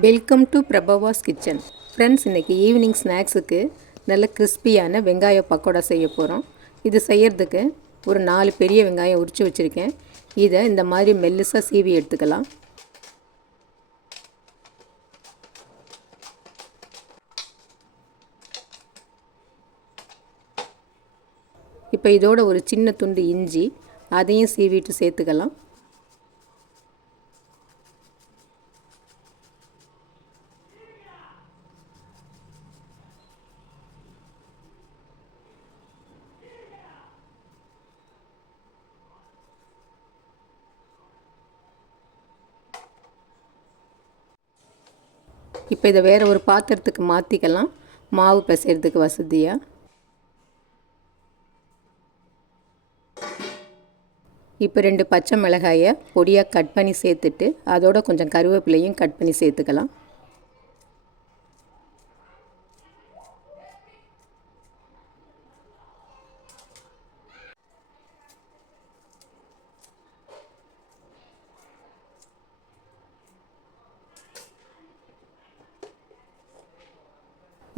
Welcome to Prabhava's kitchen. Friends, இன்றைக்கி evening ஸ்நாக்ஸுக்கு நல்ல கிறிஸ்பியான வெங்காய பக்கோடா செய்ய போகிறோம். இது செய்கிறதுக்கு ஒரு 4 பெரிய வெங்காயம் உரித்து வச்சுருக்கேன். இதை இந்த மாதிரி மெல்லிசாக சீவி எடுத்துக்கலாம். இப்போ இதோட ஒரு சின்ன துண்டு இஞ்சி அதையும் சீவிட்டு சேர்த்துக்கலாம். இப்போ இதை வேறு ஒரு பாத்திரத்துக்கு மாற்றிக்கலாம், மாவு பிசைகிறதுக்கு வசதியாக. இப்போ 2 பச்சை மிளகாயை பொடியாக கட் பண்ணி சேர்த்துட்டு அதோட கொஞ்சம் கருவேப்பிலையும் கட் பண்ணி சேர்த்துக்கலாம்.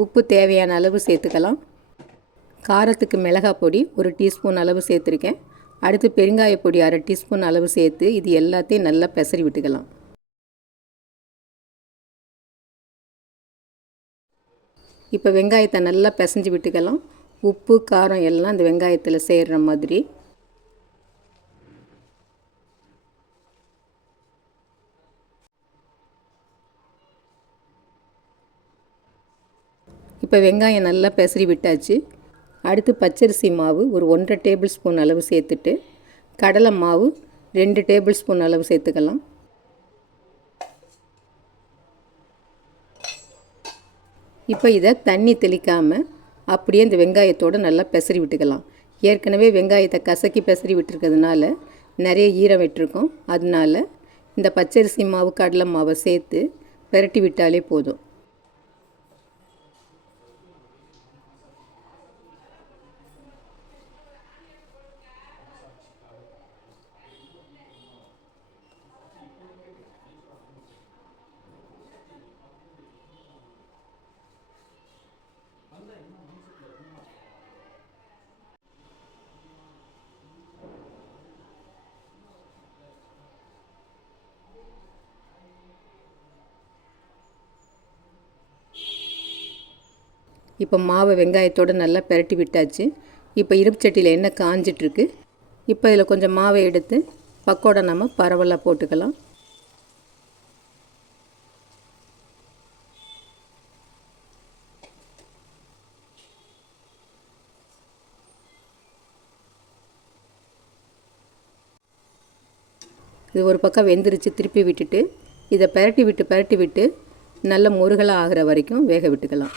உப்பு தேவையான அளவு சேர்த்துக்கலாம். காரத்துக்கு மிளகாய் பொடி 1 டீஸ்பூன் அளவு சேர்த்துருக்கேன். அடுத்து பெருங்காய பொடி 1/2 டீஸ்பூன் அளவு சேர்த்து இது எல்லாத்தையும் நல்லா பெசரி விட்டுக்கலாம். இப்போ வெங்காயத்தை நல்லா பிசைஞ்சு விட்டுக்கலாம். உப்பு காரம் எல்லாம் இந்த வெங்காயத்தில் சேர்கிற மாதிரி. இப்போ வெங்காயம் நல்லா பெசரி விட்டாச்சு. அடுத்து பச்சரிசி மாவு ஒரு 1.5 டேபிள் ஸ்பூன் அளவு சேர்த்துட்டு கடலை மாவு 2 டேபிள் ஸ்பூன் அளவு சேர்த்துக்கலாம். இப்போ இதை தண்ணி தெளிக்காமல் அப்படியே இந்த வெங்காயத்தோடு நல்லா பெசரி விட்டுக்கலாம். ஏற்கனவே வெங்காயத்தை கசக்கி பெசரி விட்டுருக்கிறதுனால நிறைய ஈரம் விட்டுருக்கோம். அதனால இந்த பச்சரிசி மாவு கடலை மாவை சேர்த்து பெரட்டி விட்டாலே போதும். இப்போ மாவை வெங்காயத்தோடு நல்லா பெரட்டி விட்டாச்சு. இப்போ இருப்பு சட்டியில் எண்ணெய் காஞ்சிட்ருக்கு. இப்போ இதில் கொஞ்சம் மாவை எடுத்து பக்கோடா நம்ம பரவலாக போட்டுக்கலாம். இது ஒரு பக்கம் வெந்துருச்சு. திருப்பி விட்டுட்டு இதை பெரட்டி விட்டு நல்ல முருகலாக ஆகிற வரைக்கும் வேக விட்டுக்கலாம்.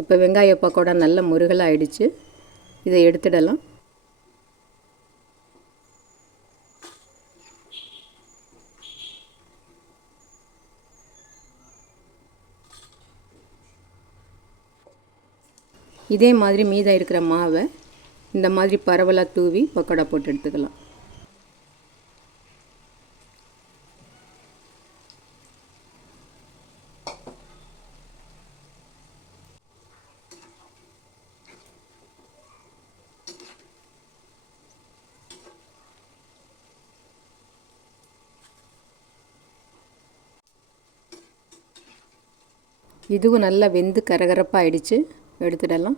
இப்போ வெங்காய பக்கோடா நல்ல முருகலாக ஆயிடுச்சு. இதை எடுத்துடலாம். இதே மாதிரி மீதம் இருக்கிற மாவை இந்த மாதிரி பரவலாக தூவி பக்கோடா போட்டு எடுத்துக்கலாம். இதுவும் நல்லா வெந்து கரகரப்பாக ஆயிடுச்சு. எடுத்துடலாம்.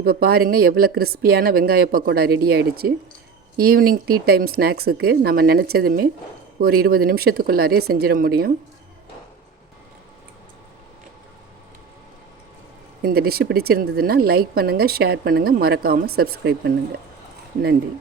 இப்போ பாருங்கள் எவ்வளோ கிறிஸ்பியான வெங்காய பக்கோடா ரெடி ஆகிடுச்சு. ஈவினிங் டீ டைம் ஸ்நாக்ஸுக்கு நம்ம நினச்சதுமே ஒரு 20 நிமிஷத்துக்குள்ளாரே செஞ்சிட முடியும். இந்த டிஷ்ஷு பிடிச்சிருந்ததுன்னா லைக் பண்ணுங்கள், ஷேர் பண்ணுங்கள், மறக்காமல் சப்ஸ்கிரைப் பண்ணுங்கள். நன்றி.